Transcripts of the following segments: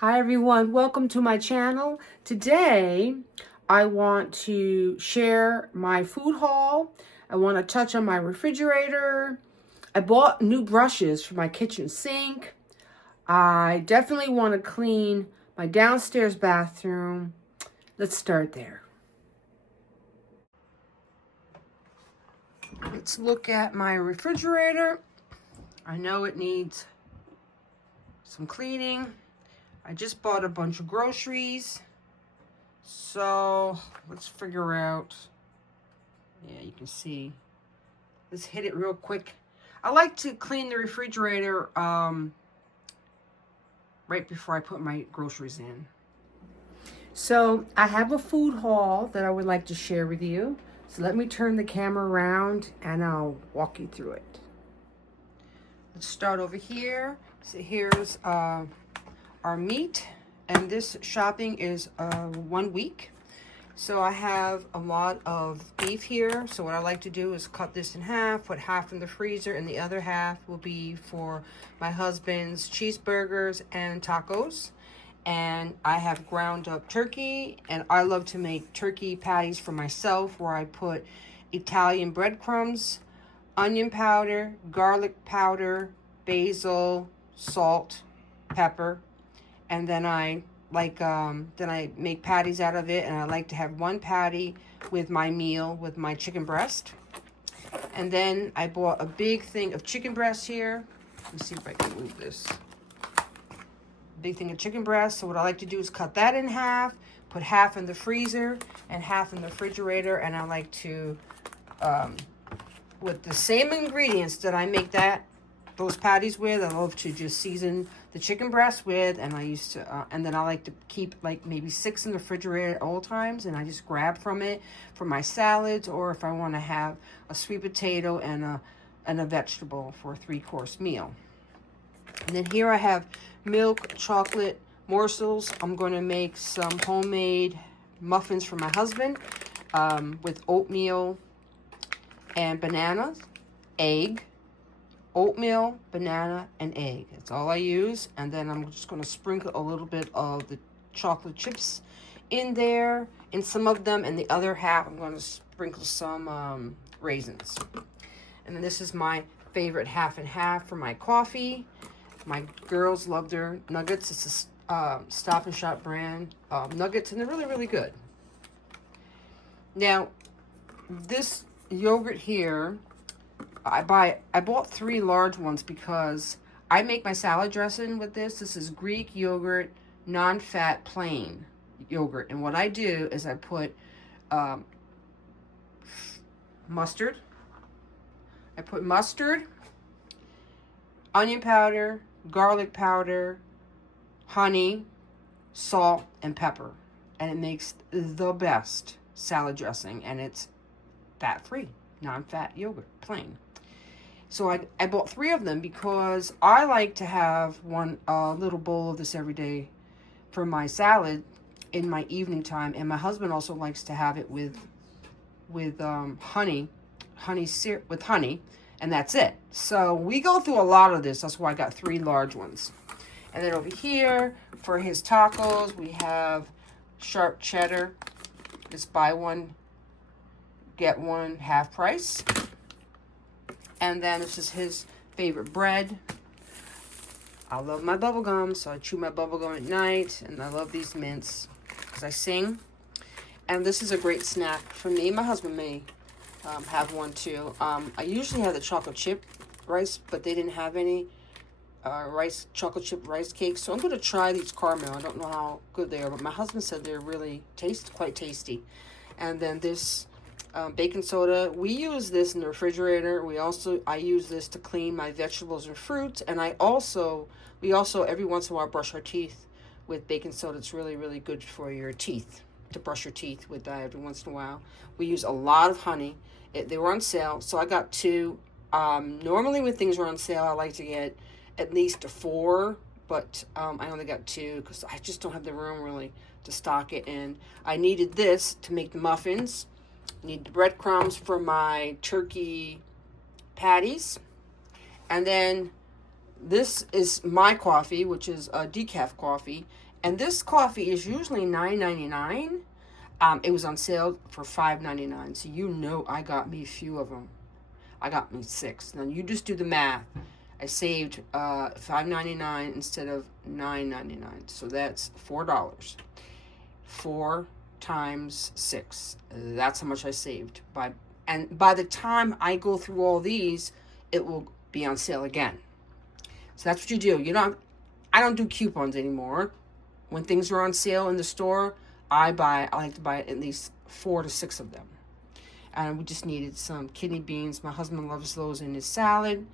Hi everyone, welcome to my channel. Today I want to share my food haul. I want to touch on my refrigerator. I bought new brushes for my kitchen sink. I definitely want to clean my downstairs bathroom. Let's start there. Let's look at my refrigerator. I know it needs some cleaning. I just bought a bunch of groceries. So let's figure out, yeah, you can see. Let's hit it real quick. I like to clean the refrigerator right before I put my groceries in. So I have a food haul that I would like to share with you. So let me turn the camera around and I'll walk you through it. Let's start over here. So here's our meat, and this shopping is 1 week. So I have a lot of beef here. So what I like to do is cut this in half, put half in the freezer, and the other half will be for my husband's cheeseburgers and tacos. And I have ground up turkey, and I love to make turkey patties for myself where I put Italian breadcrumbs, onion powder, garlic powder, basil, salt, pepper, and then I make patties out of it, and I like to have one patty with my meal with my chicken breast. And then I bought a big thing of chicken breast here. Let's see if I can move this. Big thing of chicken breast. So what I like to do is cut that in half, put half in the freezer and half in the refrigerator, and I like to with the same ingredients that I make those patties with, I love to just season the chicken breast with, and I used to, and then I like to keep like maybe 6 in the refrigerator at all times, and I just grab from it for my salads, or if I want to have a sweet potato and a vegetable for a 3-course meal. And then here I have milk chocolate morsels. I'm going to make some homemade muffins for my husband with oatmeal and bananas, egg, oatmeal, banana, and egg. That's all I use. And then I'm just going to sprinkle a little bit of the chocolate chips in there, in some of them, and the other half I'm going to sprinkle some raisins. And then this is my favorite half and half for my coffee. My girls love their nuggets. It's a Stop and Shop brand nuggets, and they're really, really good. Now, this yogurt here, I bought 3 large ones because I make my salad dressing with this. This is Greek yogurt, non-fat, plain yogurt. And what I do is I put mustard. I put mustard, onion powder, garlic powder, honey, salt, and pepper. And it makes the best salad dressing. And it's fat-free, non-fat yogurt, plain. So I bought 3 of them because I like to have one little bowl of this every day for my salad in my evening time, and my husband also likes to have it with honey syrup with honey, and that's it. So we go through a lot of this. That's why I got 3 large ones. And then over here for his tacos, we have sharp cheddar. Just buy one, get one half price. And then this is his favorite bread. I love my bubble gum, so I chew my bubble gum at night. And I love these mints because I sing. And this is a great snack for me. My husband may have one too. I usually have the chocolate chip rice, but they didn't have any chocolate chip rice cakes. So I'm going to try these caramel. I don't know how good they are, but my husband said they're really quite tasty. And then this baking soda, we use this in the refrigerator. I use this to clean my vegetables and fruits, and we also every once in a while brush our teeth with baking soda. It's really, really good for your teeth to brush your teeth with that every once in a while. We use a lot of honey. They were on sale, so I got 2. Normally when things are on sale, I like to get at least 4, but I only got 2 because I just don't have the room really to stock it in. I needed this to make the muffins. Need the breadcrumbs for my turkey patties. And then this is my coffee, which is a decaf coffee. And this coffee is usually $9.99. It was on sale for $5.99. So you know I got me a few of them. I got me 6. Now you just do the math. I saved $5.99 instead of $9.99. So that's $4. 4 times 6. That's how much I saved. And by the time I go through all these, it will be on sale again. So that's what you do. I don't do coupons anymore. When things are on sale in the store, I like to buy at least 4 to 6 of them. And we just needed some kidney beans. My husband loves those in his salad.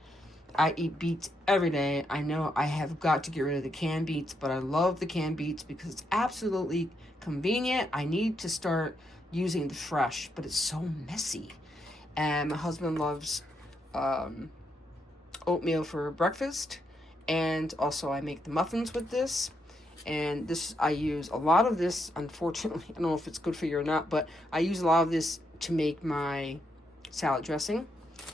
I eat beets every day. I know I have got to get rid of the canned beets, but I love the canned beets because it's absolutely convenient. I need to start using the fresh, but it's so messy. And my husband loves oatmeal for breakfast. And also I make the muffins with this. And this, I use a lot of this, unfortunately. I don't know if it's good for you or not, but I use a lot of this to make my salad dressing.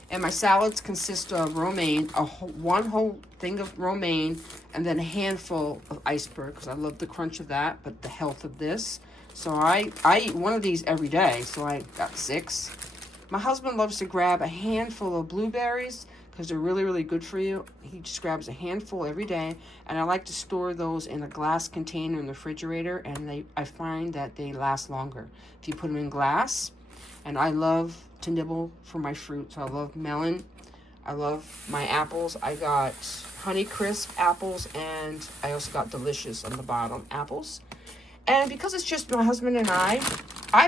And my salads consist of romaine, one whole thing of romaine, and then a handful of iceberg, because I love the crunch of that, but the health of this. So I eat one of these every day, so I got 6. My husband loves to grab a handful of blueberries, because they're really, really good for you. He just grabs a handful every day, and I like to store those in a glass container in the refrigerator, and I find that they last longer if you put them in glass. And I love to nibble for my fruits. I love melon. I love my apples. I got Honeycrisp apples, and I also got Delicious on the bottom apples. And because it's just my husband and I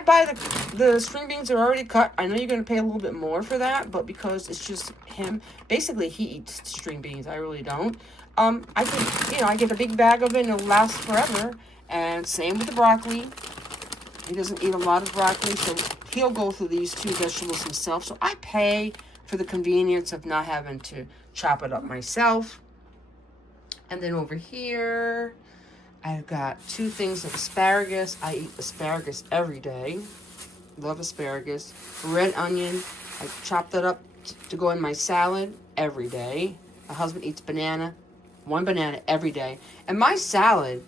buy the string beans that are already cut. I know you're going to pay a little bit more for that, but because it's just him, basically he eats string beans. I really don't. I get a big bag of it and it'll last forever. And same with the broccoli. He doesn't eat a lot of broccoli, so he'll go through these 2 vegetables himself. So I pay for the convenience of not having to chop it up myself. And then over here, I've got 2 things of asparagus. I eat asparagus every day. Love asparagus. Red onion. I chop that up to go in my salad every day. My husband eats banana. 1 banana every day. And my salad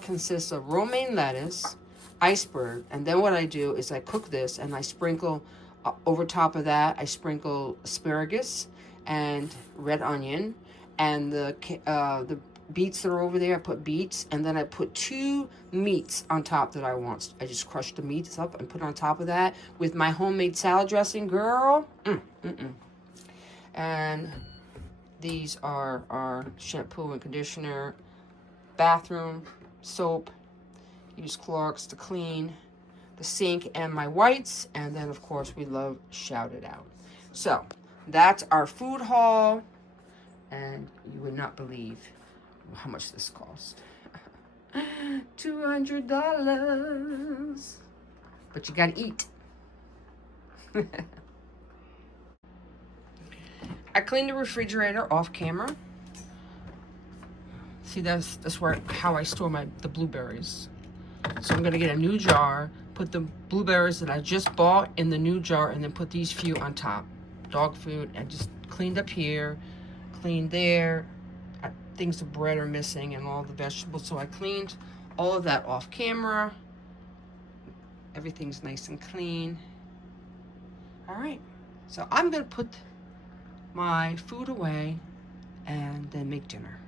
consists of romaine lettuce, iceberg, and then what I do is I cook this and I sprinkle over top of that, I sprinkle asparagus and red onion, and the beets that are over there, I put beets, and then I put 2 meats on top that I want. I just crush the meats up and put on top of that with my homemade salad dressing, girl. And these are our shampoo and conditioner, bathroom soap. Use Clorox to clean the sink and my whites. And then, of course, we love Shout It Out. So, that's our food haul. And you would not believe how much this cost. $200. But you gotta eat. I cleaned the refrigerator off camera. See, that's how I store the blueberries. So I'm going to get a new jar, put the blueberries that I just bought in the new jar, and then put these few on top. Dog food. I just cleaned up here, cleaned there. Things of bread are missing and all the vegetables. So I cleaned all of that off camera. Everything's nice and clean. All right. So I'm going to put my food away and then make dinner.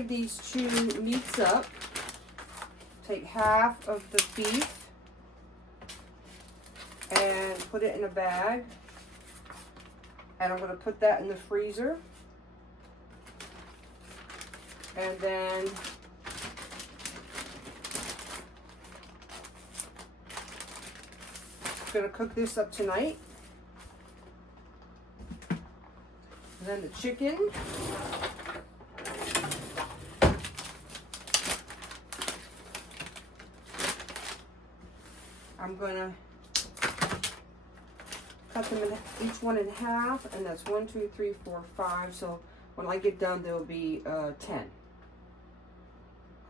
divide these two meats up. Take half of the beef and put it in a bag. And I'm going to put that in the freezer. And then I'm going to cook this up tonight. And then the chicken. I'm going to cut them in, each one in half, and that's 1, 2, 3, 4, 5. So when I get done, there'll be 10.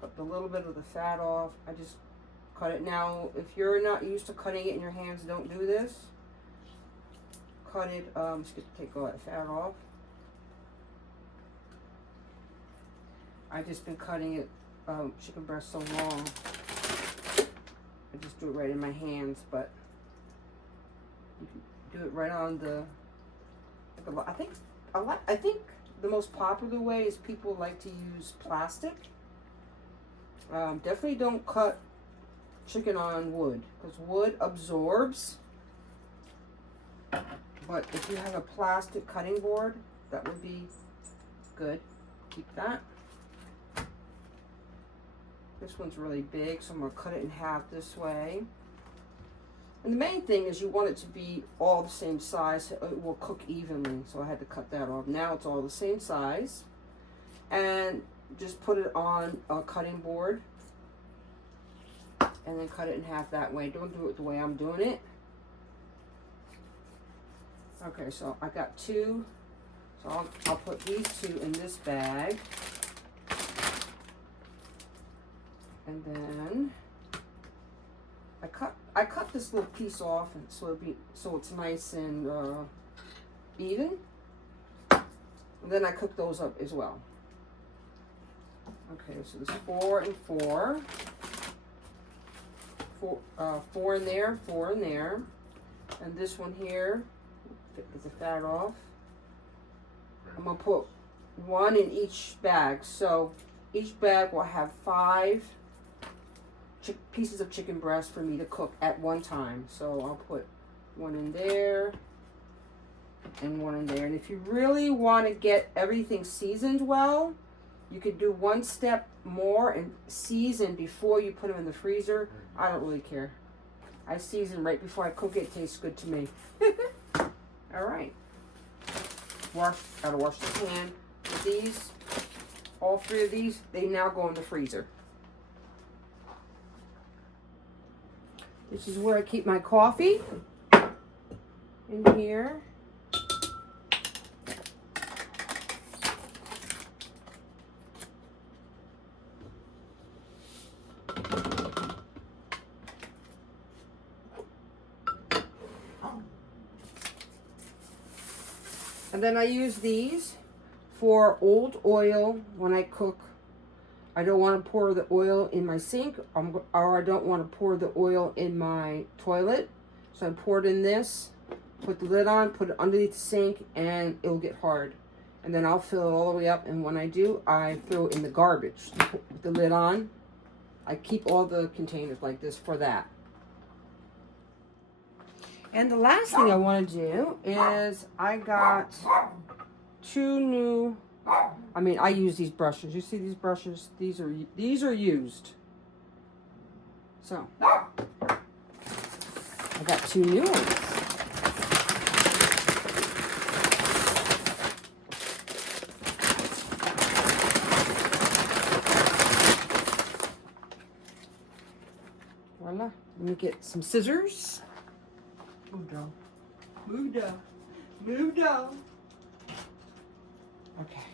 Cut a little bit of the fat off. I just cut it. Now, if you're not used to cutting it in your hands, don't do this. Cut it. Just take all that fat off. I've just been cutting it chicken breast so long. I just do it right in my hands, but you can do it right on the. I think the most popular way is people like to use plastic. Definitely don't cut chicken on wood because wood absorbs. But if you have a plastic cutting board, that would be good. Keep that. This one's really big, so I'm going to cut it in half this way. And the main thing is you want it to be all the same size so it will cook evenly. So I had to cut that off. Now it's all the same size. And just put it on a cutting board. And then cut it in half that way. Don't do it the way I'm doing it. Okay, so I got 2. So I'll put these 2 in this bag. And then I cut this little piece off, and so it's nice and even. And then I cook those up as well. Okay, so there's 4 and 4. 4 in there, 4 in there, and this one here, get the fat off. I'm gonna put 1 in each bag, so each bag will have 5 pieces of chicken breast for me to cook at one time. So I'll put 1 in there and 1 in there. And if you really want to get everything seasoned well, you could do 1 step more and season before you put them in the freezer. I don't really care. I season right before I cook it. It tastes good to me. All right. Gotta wash the pan. With these, all 3 of these, they now go in the freezer. This is where I keep my coffee, in here. And then I use these for old oil when I cook. I don't want to pour the oil in my sink, or I don't want to pour the oil in my toilet. So I pour it in this, put the lid on, put it underneath the sink, and it'll get hard. And then I'll fill it all the way up, and when I do, I throw it in the garbage. Put the lid on. I keep all the containers like this for that. And the last thing I want to do is I got 2 new... I use these brushes. You see these brushes? These are used. So I got 2 new ones. Voila. Let me get some scissors. Move down. Move down. Move down. Okay.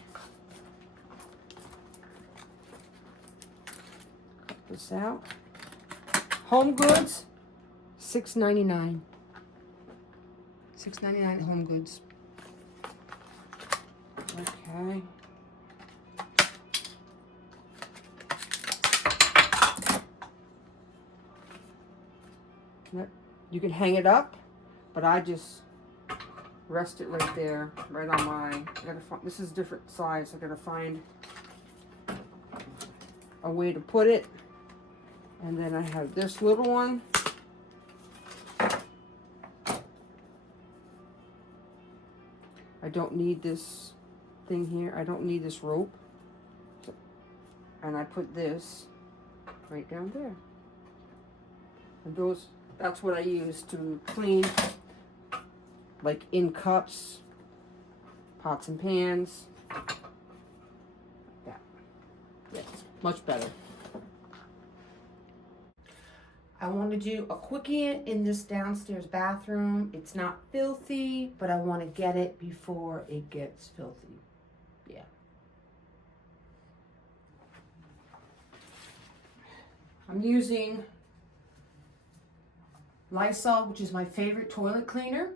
Cut this out. Home Goods, $6.99. $6.99 at Home Goods. Okay. You can hang it up, but I just rest it right there, right on my. This is different size. I gotta find a way to put it. And then I have this little one. I don't need this thing here. I don't need this rope. And I put this right down there. And that's what I use to clean, like in cups, pots and pans. Yeah, yes, much better. I want to do a quickie in this downstairs bathroom. It's not filthy, but I want to get it before it gets filthy. Yeah. I'm using Lysol, which is my favorite toilet cleaner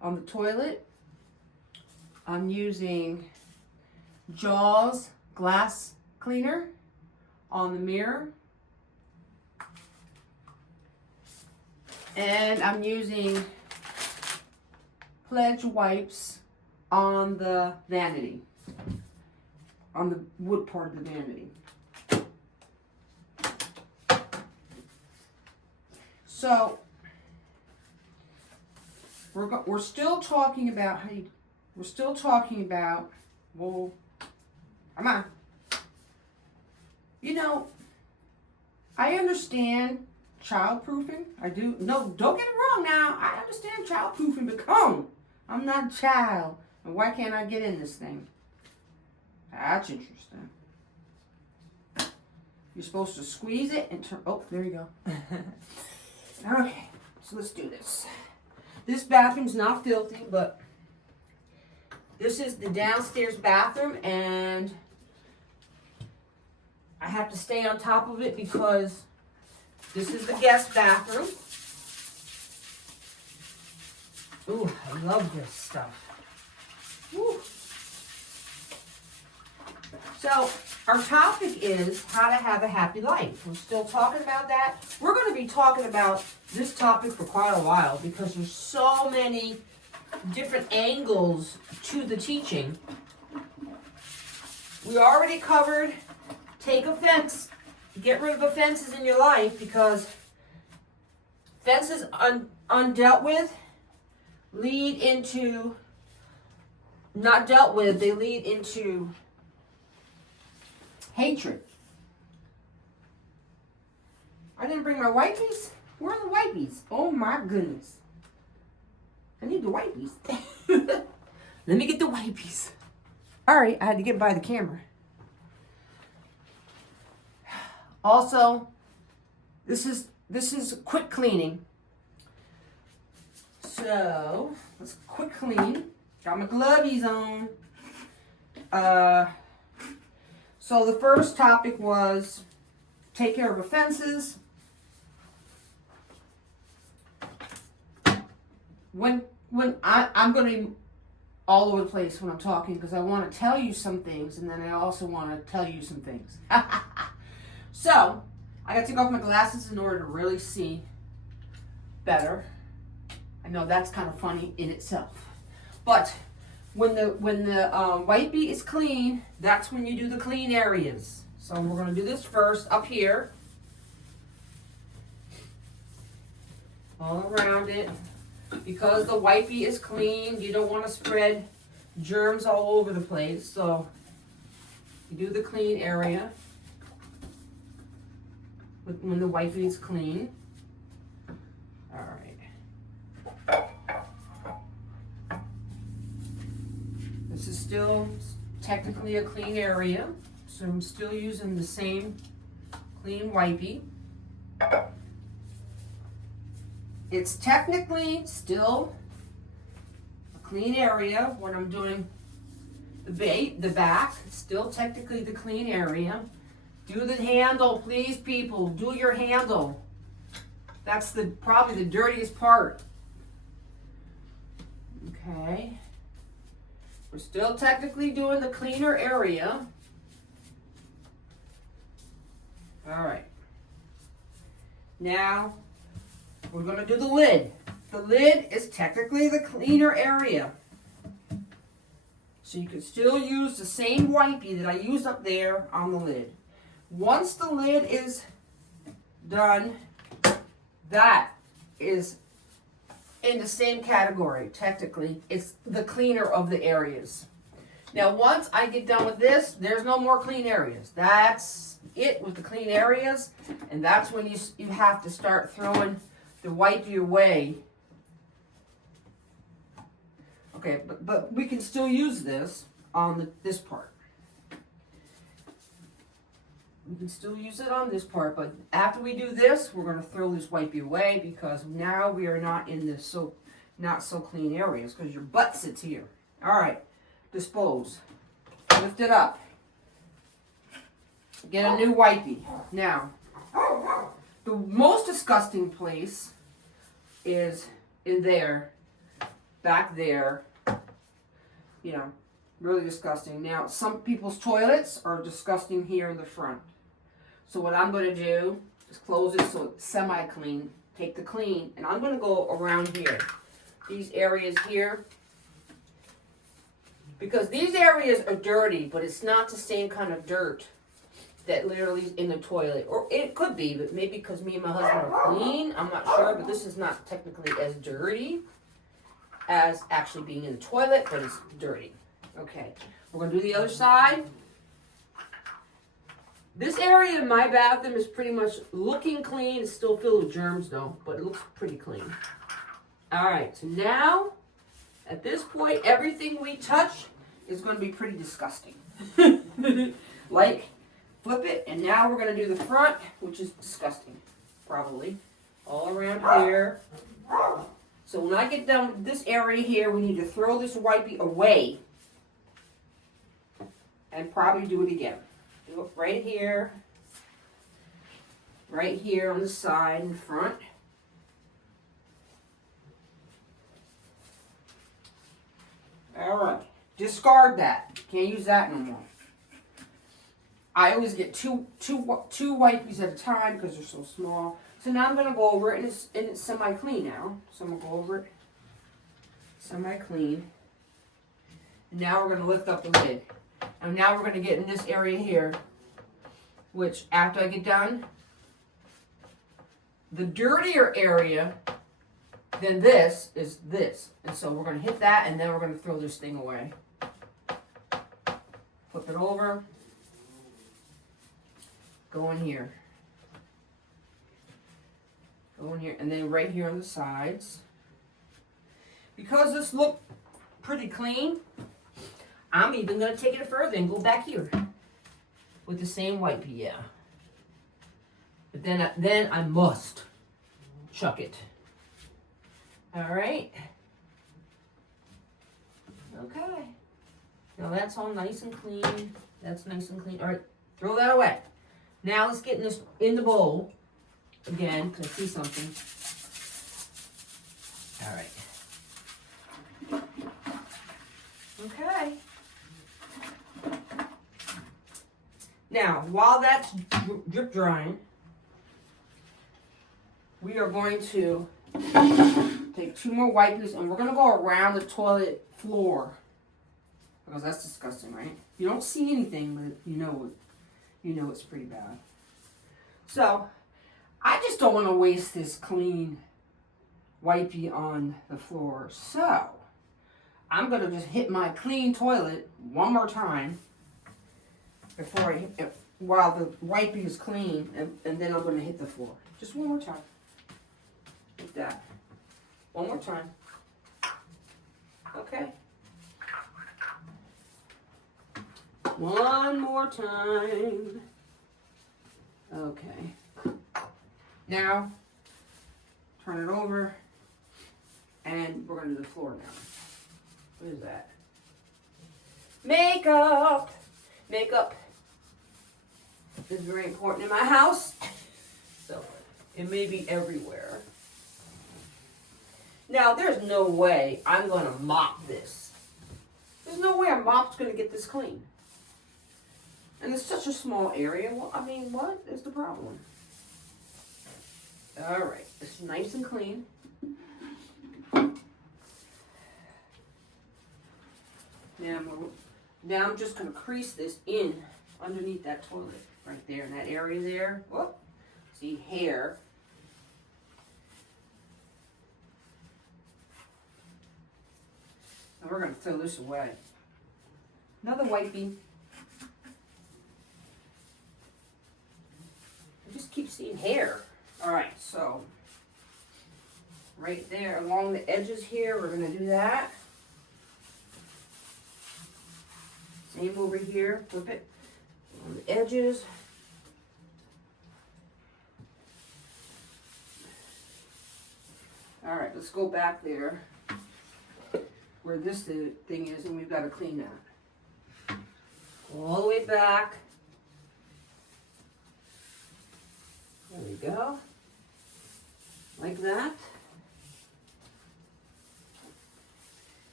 on the toilet. I'm using Jaws glass cleaner on the mirror. And I'm using Pledge wipes on the vanity, on the wood part of the vanity. So we're still talking about well, come on. You know, I understand childproofing. I do. No, don't get it wrong now. I understand childproofing, but I'm not a child. And why can't I get in this thing? That's interesting. You're supposed to squeeze it and turn. Oh, there you go. Okay, so let's do this. This bathroom's not filthy, but this is the downstairs bathroom, and I have to stay on top of it because this is the guest bathroom. Ooh, I love this stuff. Woo. So, our topic is how to have a happy life. We're still talking about that. We're going to be talking about this topic for quite a while because there's so many different angles to the teaching. We already covered take offense. Get rid of offenses in your life because offenses undealt with lead into, not dealt with, they lead into hatred. I didn't bring my wipes. Where are the wipes? Oh my goodness. I need the wipes. Let me get the wipes. All right, I had to get by the camera. Also, this is quick cleaning. So let's quick clean. Got my glovies on. So the first topic was take care of offenses. When I'm going to be all over the place when I'm talking because I want to tell you some things and then I also want to tell you some things. So I got to take off my glasses in order to really see better. I know that's kind of funny in itself, but when the wipey is clean, that's when you do the clean areas. So we're going to do this first up here, all around it. Because the wipey is clean, you don't want to spread germs all over the place. So you do the clean area when the wipey is clean. All right. This is still technically a clean area, so I'm still using the same clean wipey. It's technically still a clean area when I'm doing the back. It's still technically the clean area. Do the handle, please, people. Do your handle. That's probably the dirtiest part. Okay. We're still technically doing the cleaner area. All right. Now, we're going to do the lid. The lid is technically the cleaner area. So you can still use the same wipey that I used up there on the lid. Once the lid is done, that is in the same category, technically. It's the cleaner of the areas. Now, once I get done with this, there's no more clean areas. That's it with the clean areas, and that's when you have to start throwing the wipey away. Okay, but we can still use this on this part. We can still use it on this part, but after we do this, we're going to throw this wipey away because now we are not in this not so clean areas because your butt sits here. All right, dispose. Lift it up. Get a new wipey. Now, the most disgusting place is in there, back there. You know, really disgusting. Now, some people's toilets are disgusting here in the front. So what I'm going to do is close it so it's semi-clean. Take the clean, and I'm going to go around here. These areas here. Because these areas are dirty, but it's not the same kind of dirt that literally is in the toilet. Or it could be, but maybe because me and my husband are clean. I'm not sure, but this is not technically as dirty as actually being in the toilet, but it's dirty. Okay, we're going to do the other side. This area in my bathroom is pretty much looking clean. It's still filled with germs though, but it looks pretty clean. All right, so now, at this point, everything we touch is going to be pretty disgusting. Like, flip it, and now we're going to do the front, which is disgusting, probably. All around here. So when I get done with this area here, we need to throw this wipey away and probably do it again. Do it right here on the side and front. All right, discard that. Can't use that no more. I always get two wipies at a time because they're so small. So now I'm going to go over it, and it's semi-clean now. So I'm going to go over it, semi-clean. And now we're going to lift up the lid. And now we're going to get in this area here, which after I get done, the dirtier area than this is this. And so we're going to hit that, and then we're going to throw this thing away. Flip it over. Go in here. Go in here, and then right here on the sides. Because this looked pretty clean, I'm even going to take it further and go back here with the same wipey, yeah. But then I must chuck it. All right. Okay. Now that's all nice and clean. That's nice and clean. All right, throw that away. Now let's get this in the bowl again, because I see something. All right. Okay. Now, while that's drip drying, we are going to take 2 more wipers, and we're going to go around the toilet floor. Because that's disgusting, right? You don't see anything, but you know it's pretty bad. So, I just don't want to waste this clean wipey on the floor. So, I'm going to just hit my clean toilet one more time before while the wipey is clean, and then I'm going to hit the floor. Just one more time. Like that. One more time. Okay. One more time. Okay. Now, turn it over, and we're going to do the floor now. What is that? Makeup! Makeup is very important in my house, so it may be everywhere. Now, there's no way I'm going to mop this. There's no way a mop's going to get this clean. And it's such a small area. Well, I mean, what is the problem? All right, it's nice and clean. Now I'm just going to crease this in underneath that toilet. right there in that area there. Whoop. See, hair. And we're going to throw this away. Another wipey. I just keep seeing hair. All right, so right there along the edges here, we're going to do that. Same over here, flip it on the edges. All right, let's go back there where this thing is, and we've got to clean that. All the way back. There we go. Like that.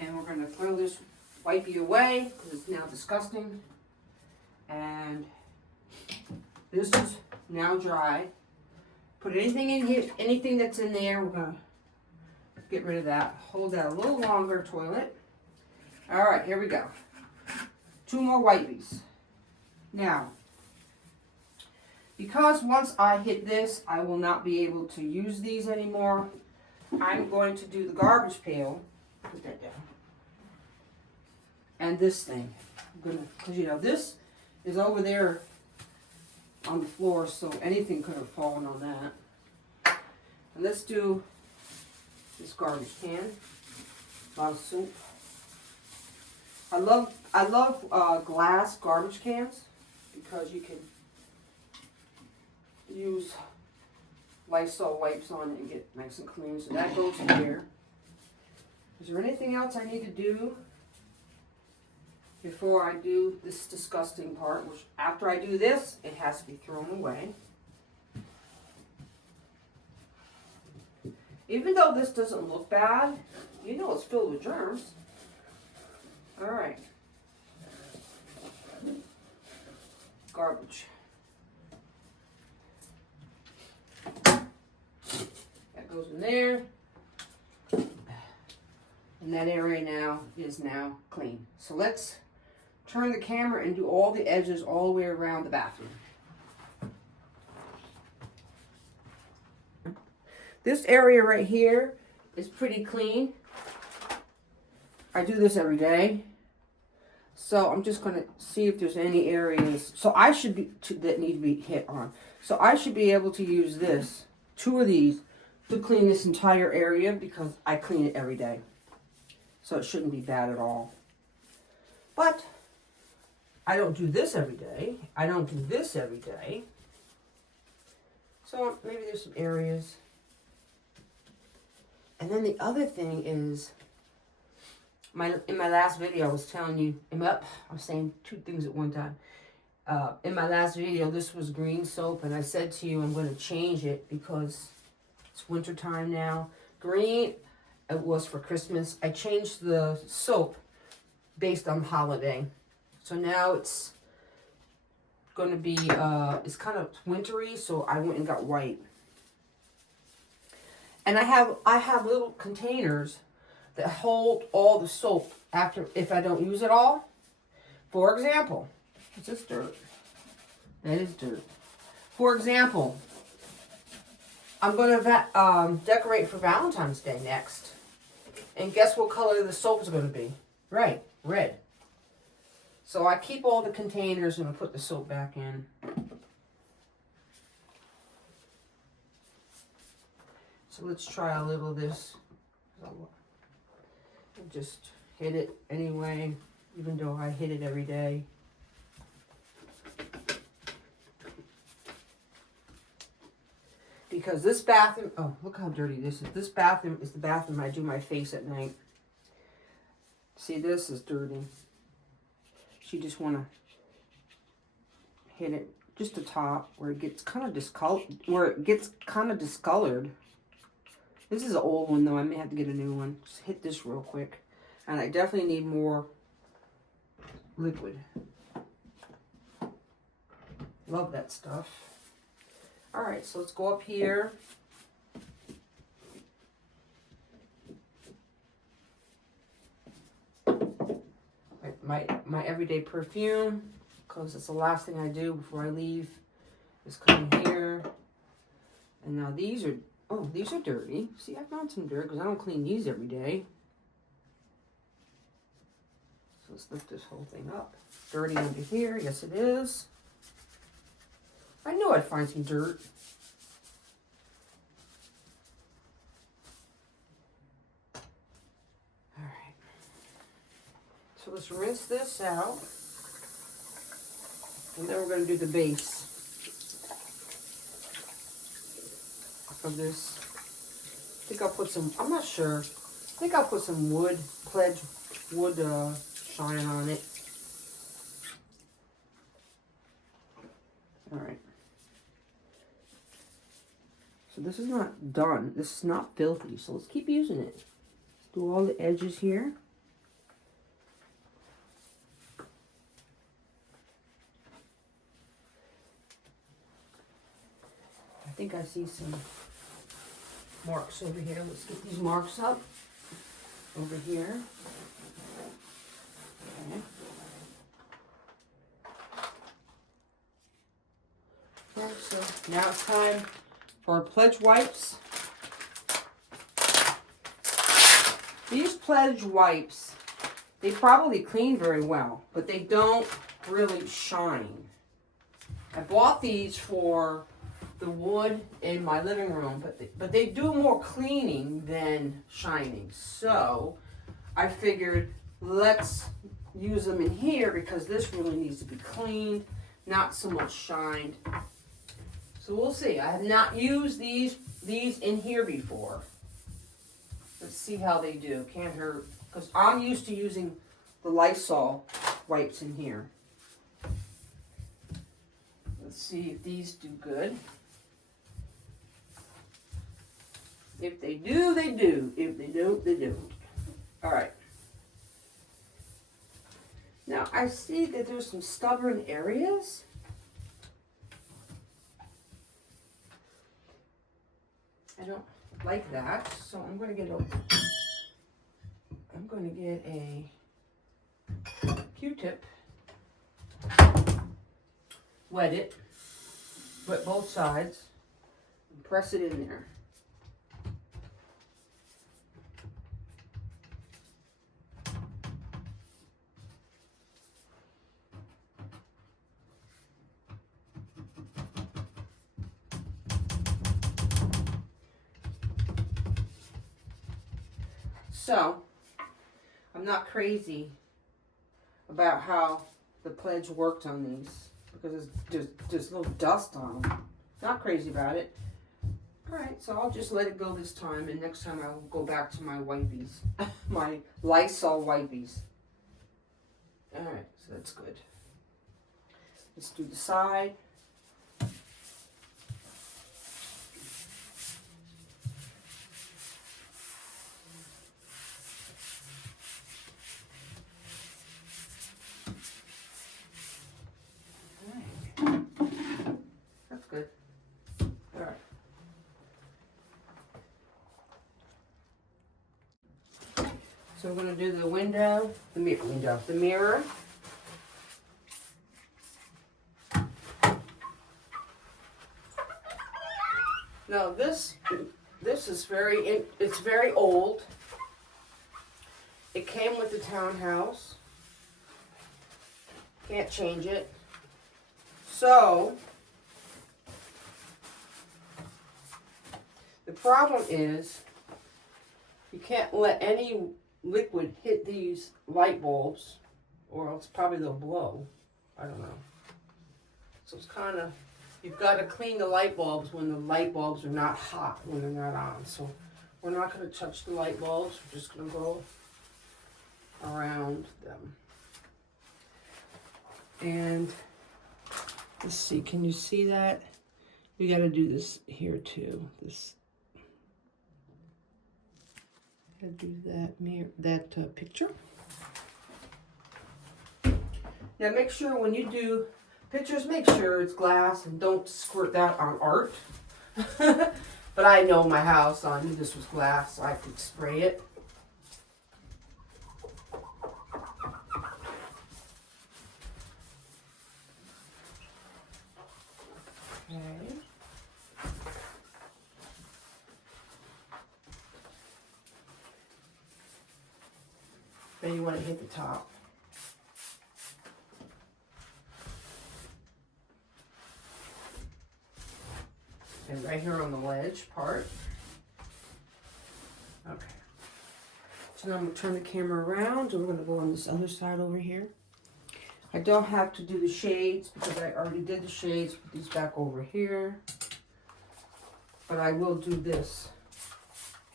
And we're going to throw this wipey away because it's now disgusting. And this is now dry. Put anything in here, anything that's in there, we're going to get rid of that. Hold that a little longer, toilet. All right, here we go. 2 more wipies. Now, because once I hit this, I will not be able to use these anymore. I'm going to do the garbage pail. Put that down. And this thing. I'm gonna, because you know, this is over there on the floor, so anything could have fallen on that. And let's do this garbage can. A lot of soup. I love glass garbage cans because you can use Lysol wipes on it and get nice and clean. So that goes here. Is there anything else I need to do before I do this disgusting part? Which after I do this, it has to be thrown away. Even though this doesn't look bad, you know it's filled with germs. All right. Garbage. That goes in there. And that area now is now clean. So let's turn the camera and do all the edges all the way around the bathroom. This area right here is pretty clean. I do this every day. So I'm just going to see if there's any areas. So I should be, that need to be hit on. So I should be able to use this, 2 of these, to clean this entire area because I clean it every day. So it shouldn't be bad at all. But I don't do this every day. I don't do this every day. So maybe there's some areas. And then the other thing is, in my last video, I was telling you, I'm saying 2 things at one time. In my last video, this was green soap, and I said to you I'm going to change it because it's winter time now. Green, it was for Christmas. I changed the soap based on holiday. So now it's going to be, it's kind of wintry, so I went and got white. And I have little containers that hold all the soap after, if I don't use it all. For example, is this dirt? That is dirt. For example, I'm going to decorate for Valentine's Day next. And guess what color the soap is going to be? Right, red. So I keep all the containers and I put the soap back in. So let's try a little of this. Just hit it anyway, even though I hit it every day. Because this bathroom, oh, look how dirty this is. This bathroom is the bathroom I do my face at night. See, this is dirty. So you just want to hit it just the top where it gets kind of discolored. This is an old one, though. I may have to get a new one. Just hit this real quick. And I definitely need more liquid. Love that stuff. All right, so let's go up here. My everyday perfume, because it's the last thing I do before I leave is come here. And now these are, oh, these are dirty. See, I found some dirt because I don't clean these every day. So let's lift this whole thing up. Dirty under here. Yes, it is. I knew I'd find some dirt. All right. So let's rinse this out. And then we're going to do the base of this. I think I'll put some, I'm not sure. I think I'll put some Pledge wood shine on it. All right. So this is not done. This is not filthy. So let's keep using it. Let's do all the edges here. I think I see some marks over here. Let's get these marks up over here. Okay. Okay, so now it's time for Pledge wipes. These Pledge wipes, they probably clean very well, but they don't really shine. I bought these for the wood in my living room, but they do more cleaning than shining. So I figured let's use them in here because this really needs to be cleaned, not so much shined. So we'll see. I have not used these in here before. Let's see how they do. Can't hurt, because I'm used to using the Lysol wipes in here. Let's see if these do good. If they do, they do. If they don't, they don't. All right. Now, I see that there's some stubborn areas. I don't like that, so I'm going to get a Q-tip, wet both sides, and press it in there. So, I'm not crazy about how the Pledge worked on these because there's little dust on them. Not crazy about it. Alright, so I'll just let it go this time, and next time I will go back to my wipies. My Lysol wipies. Alright, so that's good. Let's do the side. That's good. All right. So we're going to do the the mirror. Now this is it's very old. It came with the townhouse. Can't change it. So the problem is you can't let any liquid hit these light bulbs or else probably they'll blow. I don't know. So it's kind of, you've got to clean the light bulbs when the light bulbs are not hot, when they're not on. So we're not going to touch the light bulbs. We're just going to go around them. And let's see, can you see that? We got to do this here too. Gotta do that mirror, picture. Now make sure when you do pictures, make sure it's glass and don't squirt that on art. But I know my house, so I knew this was glass, so I could spray it. want to hit the top. And right here on the ledge part. Okay. So now I'm going to turn the camera around and we're going to go on this other side over here. I don't have to do the shades because I already did the shades. Put these back over here. But I will do this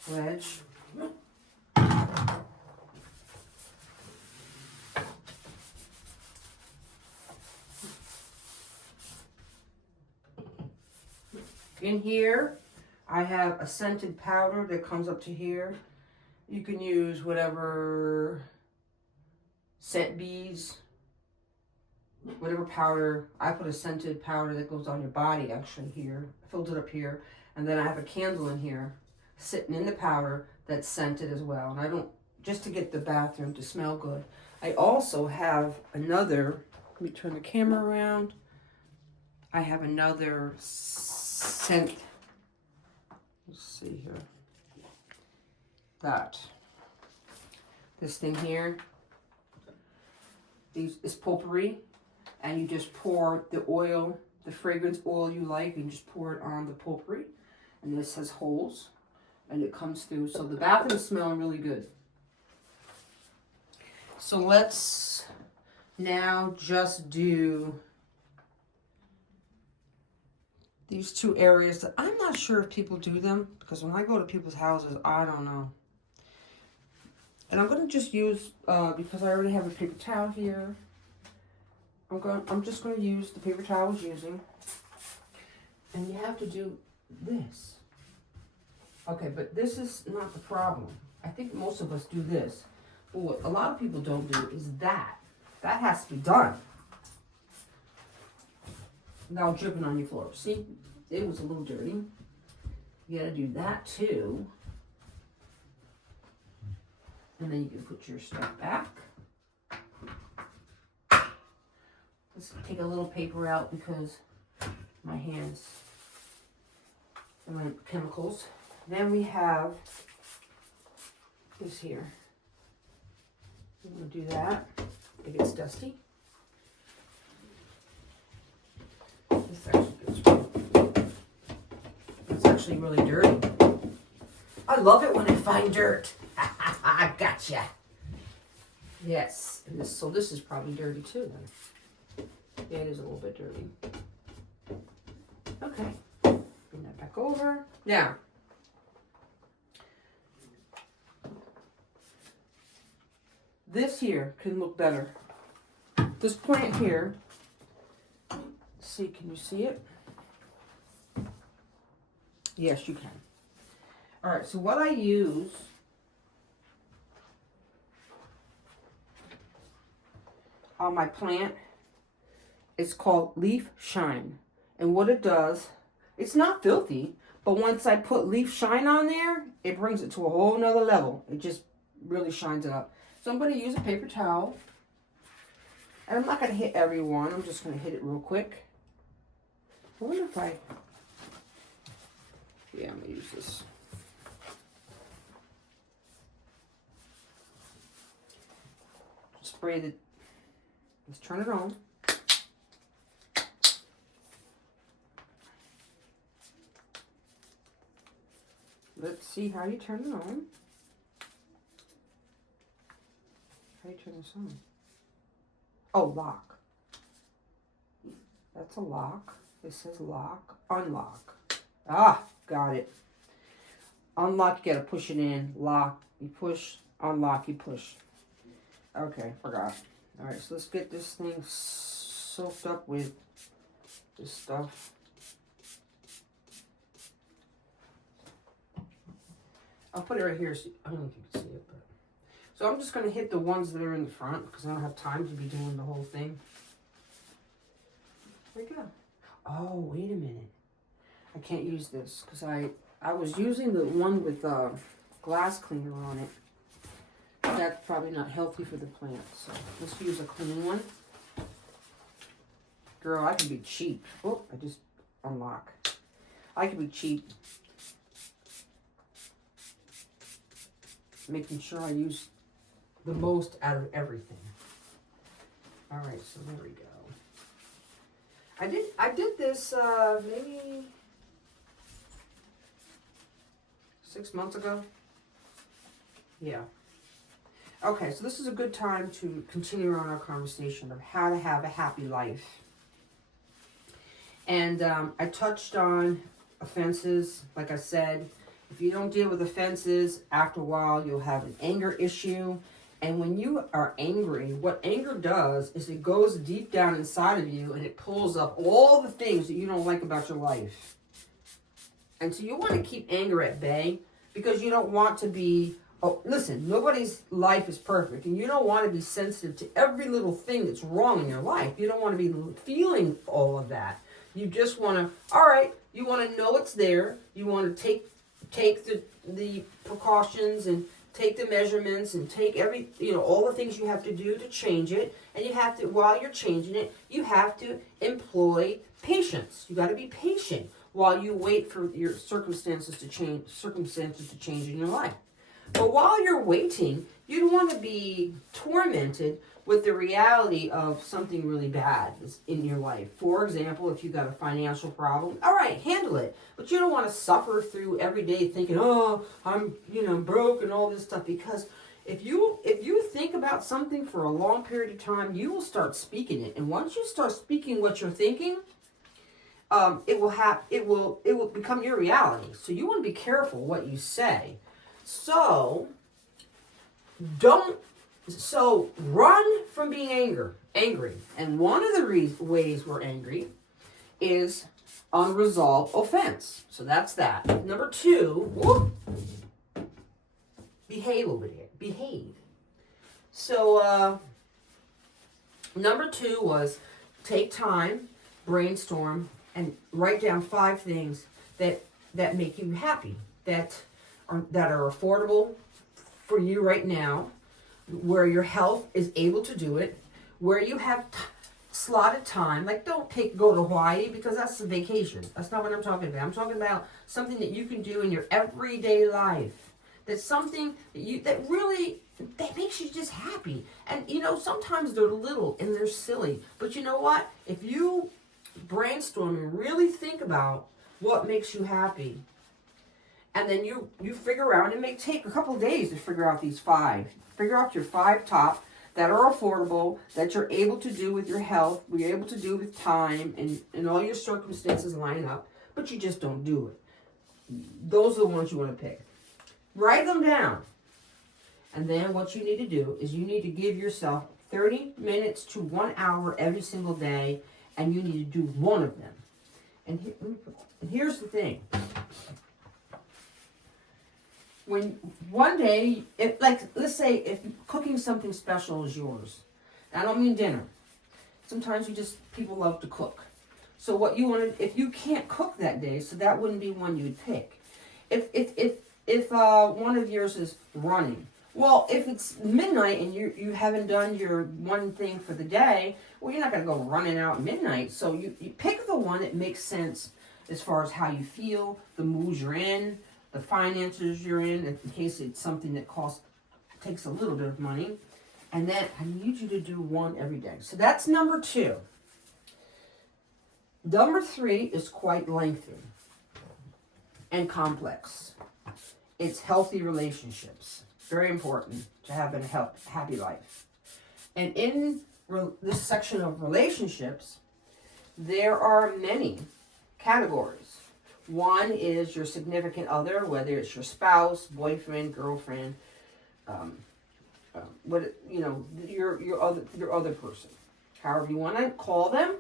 ledge. In here, I have a scented powder that comes up to here. You can use whatever scent beads, whatever powder. I put a scented powder that goes on your body actually here. I filled it up here. And then I have a candle in here sitting in the powder that's scented as well. And I don't, just to get the bathroom to smell good. I also have another, let me turn the camera around. I have another scent, let's see here, this thing here, is potpourri, and you just pour the oil, the fragrance oil you like, and just pour it on the potpourri, and this has holes, and it comes through, so the bathroom is smelling really good. So let's now just do these two areas that I'm not sure if people do them, because when I go to people's houses, I don't know. And I'm going to just use, because I already have a paper towel here, I'm just going to use the paper towel I was using. And you have to do this. Okay, but this is not the problem. I think most of us do this. But what a lot of people don't do is that. That has to be done. Now dripping on your floor. See, it was a little dirty. You gotta do that too. And then you can put your stuff back. Let's take a little paper out because my hands are my chemicals. Then we have this here. I'm gonna do that. It gets dusty. It's actually really dirty. I love it when I find dirt. I gotcha. Yes. And so this is probably dirty too then. Yeah, it is a little bit dirty. Okay. Bring that back over. Now, this here can look better. This plant here, see, can you see it? Yes, you can. All right, so what I use on my plant is called Leaf Shine. And what it does, it's not filthy, but once I put Leaf Shine on there, it brings it to a whole nother level. It just really shines it up. So I'm going to use a paper towel. And I'm not going to hit every one. I'm just going to hit it real quick. I wonder if I... Yeah, I'm going to use this. Spray the... Let's turn it on. Let's see how you turn it on. How do you turn this on? Oh, lock. That's a lock. This says lock. Unlock. Ah, got it. Unlock, you gotta push it in. Lock, you push. Unlock, you push. Okay, forgot. Alright, so let's get this thing soaked up with this stuff. I'll put it right here so I don't know if you can see it, but so I'm just going to hit the ones that are in the front because I don't have time to be doing the whole thing. There you go. Oh, wait a minute. I can't use this because I was using the one with glass cleaner on it. That's probably not healthy for the plant, so let's use a clean one. Girl, I can be cheap. Oh, I just unlock. I can be cheap. Making sure I use the most out of everything. All right, so there we go. I did this maybe 6 months ago. Yeah. Okay, so this is a good time to continue on our conversation of how to have a happy life. And I touched on offenses. Like I said, if you don't deal with offenses, after a while you'll have an anger issue. And when you are angry, what anger does is it goes deep down inside of you and it pulls up all the things that you don't like about your life. And so you want to keep anger at bay because you don't want to be, oh, listen, nobody's life is perfect. And you don't want to be sensitive to every little thing that's wrong in your life. You don't want to be feeling all of that. You just want to, all right, you want to know it's there. You want to take the precautions and take the measurements and take all the things you have to do to change it. And you have to, while you're changing it, you have to employ patience. You got to be patient while you wait for your circumstances to change in your life. But while you're waiting, you don't want to be tormented with the reality of something really bad in your life. For example, if you've got a financial problem, all right, handle it. But you don't want to suffer through every day thinking, oh, I'm broke and all this stuff. Because if you think about something for a long period of time, you will start speaking it. And once you start speaking what you're thinking, it will become your reality. So you want to be careful what you say. So run from being angry. And one of the ways we're angry is unresolved offense. So that's that. Number 2, behave over there. Behave. So number 2 was take time, brainstorm, and write down 5 things that make you happy, that are affordable for you right now, where your health is able to do it, where you have slotted time. Like, don't go to Hawaii because that's a vacation. That's not what I'm talking about. I'm talking about something that you can do in your everyday life. That's something that makes you just happy. And sometimes they're little and they're silly, but you know what? If you brainstorm and really think about what makes you happy, and then you figure out, and it may take a couple of days to figure out these 5. Figure out your 5 top that are affordable, that you're able to do with your health, you're able to do with time, and all your circumstances line up, but you just don't do it. Those are the ones you want to pick. Write them down. And then what you need to do is you need to give yourself 30 minutes to 1 hour every single day, and you need to do one of them. And here's the thing. When one day, let's say if cooking something special is yours, I don't mean dinner. Sometimes people love to cook. So what you want to, if you can't cook that day, so that wouldn't be one you'd pick. If one of yours is running, well, if it's midnight and you haven't done your one thing for the day, well, you're not going to go running out at midnight. So you pick the one that makes sense as far as how you feel, the mood you're in, the finances you're in case it's something that takes a little bit of money. And then I need you to do one every day. So that's number 2. Number 3 is quite lengthy and complex. It's healthy relationships. Very important to have a happy life. And in this section of relationships, there are many categories. One is your significant other, whether it's your spouse, boyfriend, girlfriend, your other person, however you want to call them.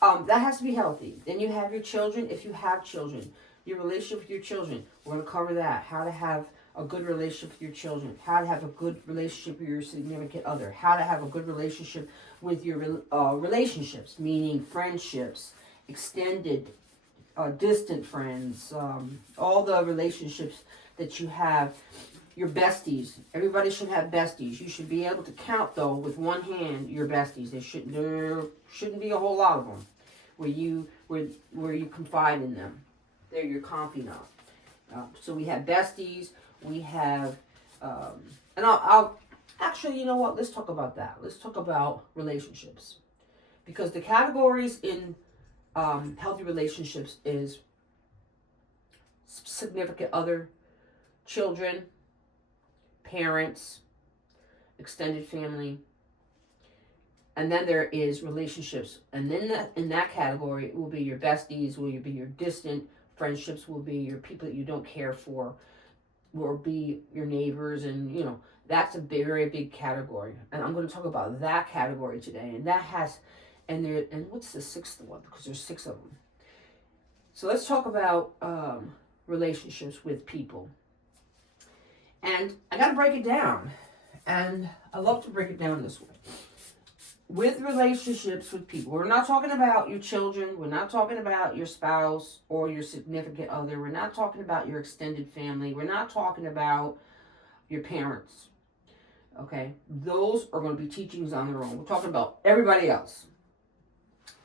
That has to be healthy. Then you have your children, if you have children, your relationship with your children. We're going to cover that. How to have a good relationship with your children. How to have a good relationship with your significant other. How to have a good relationship with your relationships, meaning friendships, extended, distant friends, all the relationships that you have, your besties. Everybody should have besties. You should be able to count, though, with one hand your besties. There shouldn't be a whole lot of them where you confide in them. They're your confidant. So we have besties. We have, and I'll Actually, you know what? Let's talk about that. Let's talk about relationships. Because the categories in healthy relationships is significant other, children, parents, extended family, and then there is relationships. And then in that category, it will be your besties, will be your distant friendships, will be your people that you don't care for, will be your neighbors, and you know, that's a very big category. And I'm going to talk about that category today. And that has, and what's the sixth one? Because there's 6 of them. So let's talk about relationships with people. And I got to break it down. And I love to break it down this way. With relationships with people, we're not talking about your children. We're not talking about your spouse or your significant other. We're not talking about your extended family. We're not talking about your parents. Okay? Those are going to be teachings on their own. We're talking about everybody else.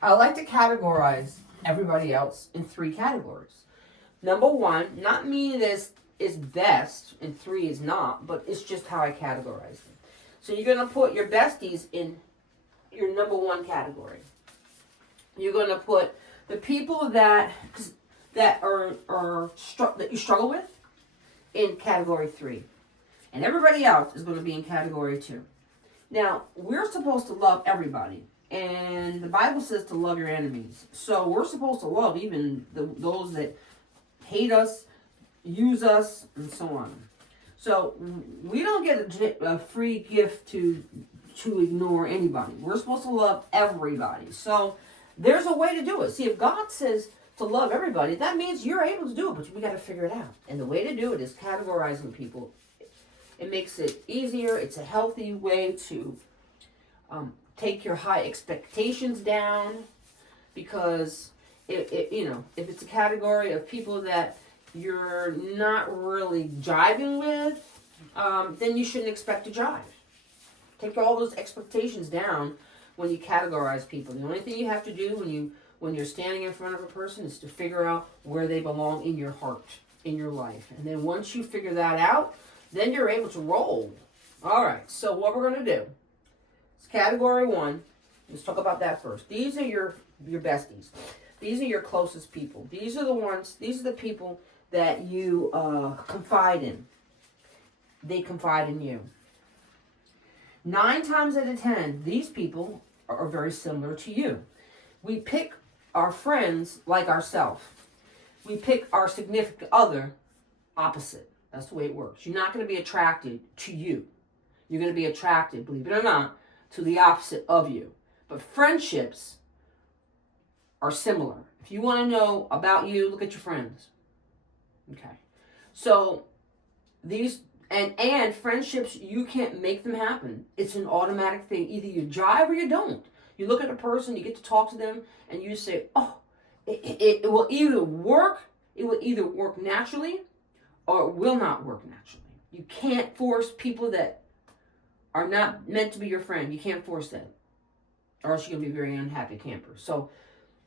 I like to categorize everybody else in 3 categories. Number 1, not meaning this is best and 3 is not, but it's just how I categorize them. So you're going to put your besties in your number 1 category. You're going to put the people that you struggle with in category 3. And everybody else is going to be in category 2. Now, we're supposed to love everybody. And the Bible says to love your enemies. So we're supposed to love even those that hate us, use us, and so on. So we don't get a free gift to ignore anybody. We're supposed to love everybody. So there's a way to do it. See, if God says to love everybody, that means you're able to do it, but we got to figure it out. And the way to do it is categorizing people. It makes it easier. It's a healthy way to take your high expectations down, because if it's a category of people that you're not really jiving with, then you shouldn't expect to jive. Take all those expectations down when you categorize people. The only thing you have to do when you're standing in front of a person is to figure out where they belong in your heart, in your life. And then once you figure that out, then you're able to roll. All right, so what we're going to do is category 1. Let's talk about that first. These are your besties. These are your closest people. These are the people that you confide in. They confide in you. 9 times out of 10, these people are very similar to you. We pick our friends like ourselves. We pick our significant other opposite. That's the way it works. You're not going to be attracted to you. You're going to be attracted, believe it or not, to the opposite of you. But friendships are similar. If you want to know about you, look at your friends. Okay. So these and friendships, you can't make them happen. It's an automatic thing. Either you jive or you don't. You look at a person, you get to talk to them, and you say, "Oh, it will either work. It will either work naturally, or it will not work naturally." You can't force people that are not meant to be your friend. You can't force that, or else you're gonna be a very unhappy camper. So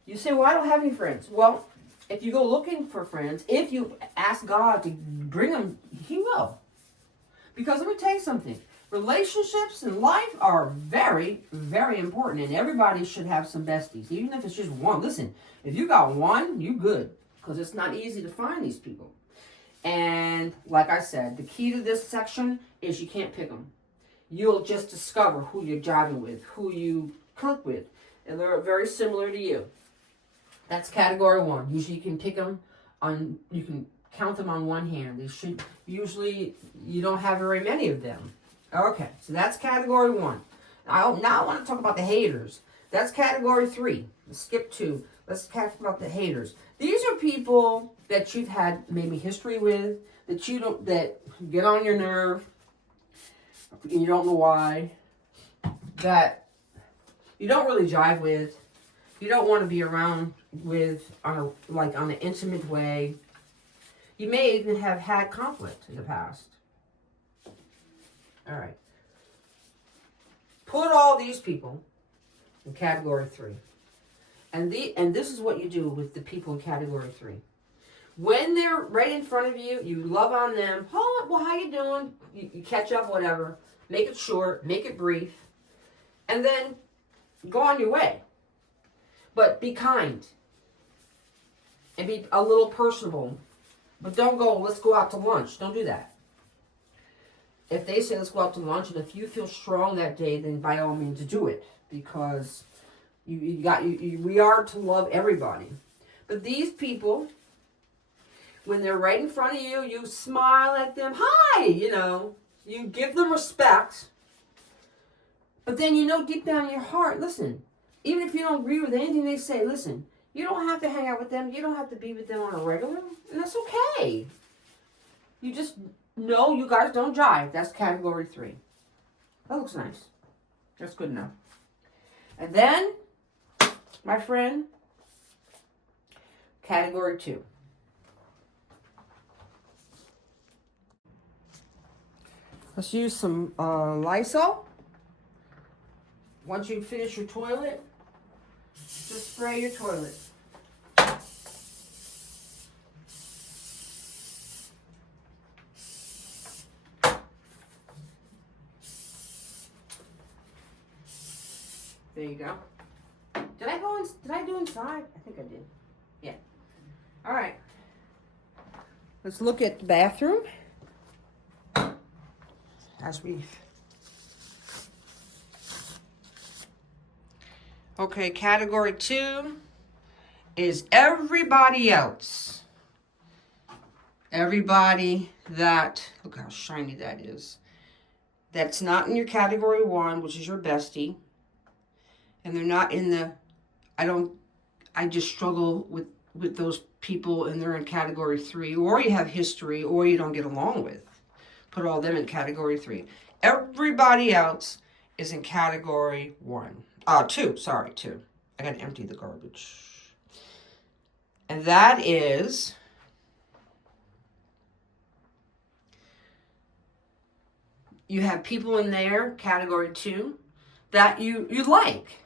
you say, "Well, I don't have any friends." Well, if you go looking for friends, if you ask God to bring them, He will. Because let me tell you something. Relationships in life are very, very important. And everybody should have some besties. Even if it's just one. Listen, if you got one, you good. Because it's not easy to find these people. And like I said, the key to this section is you can't pick them. You'll just discover who you're jiving with, who you click with. And they're very similar to you. That's category 1. Usually you can pick them on, you can count them on one hand. Usually you don't have very many of them. Okay, so that's category 1. Now I want to talk about the haters. That's category 3. Let's skip 2. Let's talk about the haters. These are people that you've had maybe history with, that get on your nerve, and you don't know why, that you don't really jive with, you don't want to be around with on an intimate way. You may even have had conflict in the past. All right. Put all these people in category 3. And this is what you do with the people in category 3. When they're right in front of you, you love on them. Oh, well, how you doing? You catch up, whatever. Make it short, make it brief, and then go on your way. But be kind. And be a little personable. But don't go, let's go out to lunch. Don't do that. If they say let's go out to lunch, and if you feel strong that day, then by all means do it. Because we are to love everybody. But these people, when they're right in front of you, you smile at them. Hi, you give them respect. But then deep down in your heart, listen, even if you don't agree with anything they say, listen, you don't have to hang out with them. You don't have to be with them on a regular. And that's okay. You just know you guys don't jive. That's category 3. That looks nice. That's good enough. And then, my friend, category 2. Let's use some Lysol. Once you finish your toilet, just spray your toilet. There you go. Did I do inside? I think I did. Yeah. All right. Let's look at the bathroom. Okay, category 2 is everybody else. Everybody that, look how shiny that is. That's not in your category 1, which is your bestie. And they're not in the, I just struggle with those people and they're in category 3. Or you have history or you don't get along with. Put all them in category 3. Everybody else is in category 2. Sorry, 2. I gotta empty the garbage. And that is you have people in there, category 2, that you like.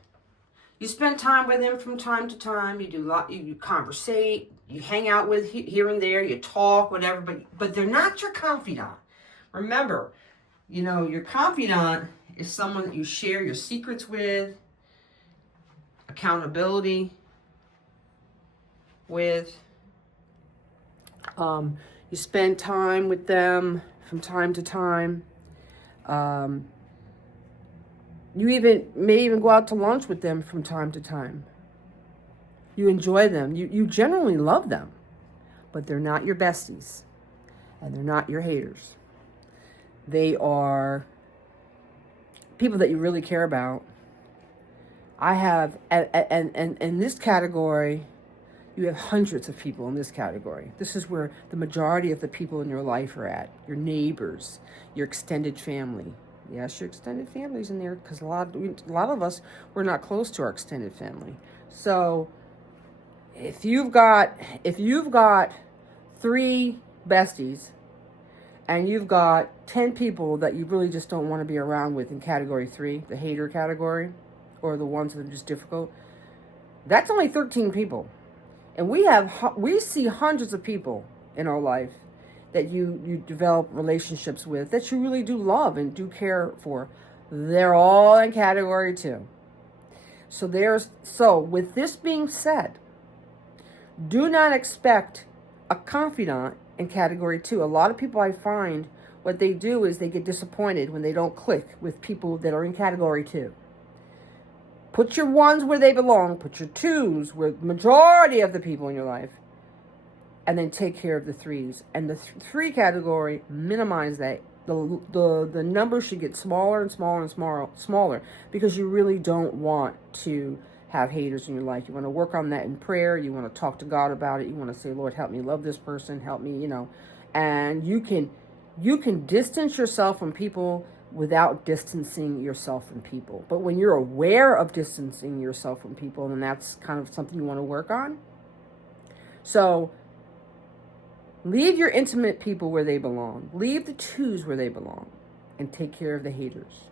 You spend time with them from time to time. You conversate. You hang out with here and there. You talk, whatever. But they're not your confidant. Remember, your confidant is someone that you share your secrets with, accountability with. You spend time with them from time to time. You may even go out to lunch with them from time to time. You enjoy them. You generally love them, but they're not your besties, and they're not your haters. They are people that you really care about. I have, and in this category, you have hundreds of people in this category. This is where the majority of the people in your life are at. Your neighbors, your extended family. Yes, your extended family's in there because a lot of us, we're not close to our extended family. So if you've got 3 besties and you've got 10 people that you really just don't want to be around with in category 3, the hater category, or the ones that are just difficult, that's only 13 people. And we see hundreds of people in our life that you develop relationships with that you really do love and do care for. They're all in category 2. So with this being said, do not expect a confidant in category 2. A lot of people I find what they do is they get disappointed when they don't click with people that are in category 2. Put your 1s where they belong. Put your 2s where the majority of the people in your life. And then take care of the 3s. And the 3 category, minimize that. The number should get smaller and smaller and smaller because you really don't want to have haters in your life. You want to work on that in prayer. You want to talk to God about it. You want to say, Lord, help me love this person. Help me, And you can distance yourself from people without distancing yourself from people. But when you're aware of distancing yourself from people, then that's kind of something you want to work on. So leave your intimate people where they belong. Leave the 2s where they belong. And take care of the haters.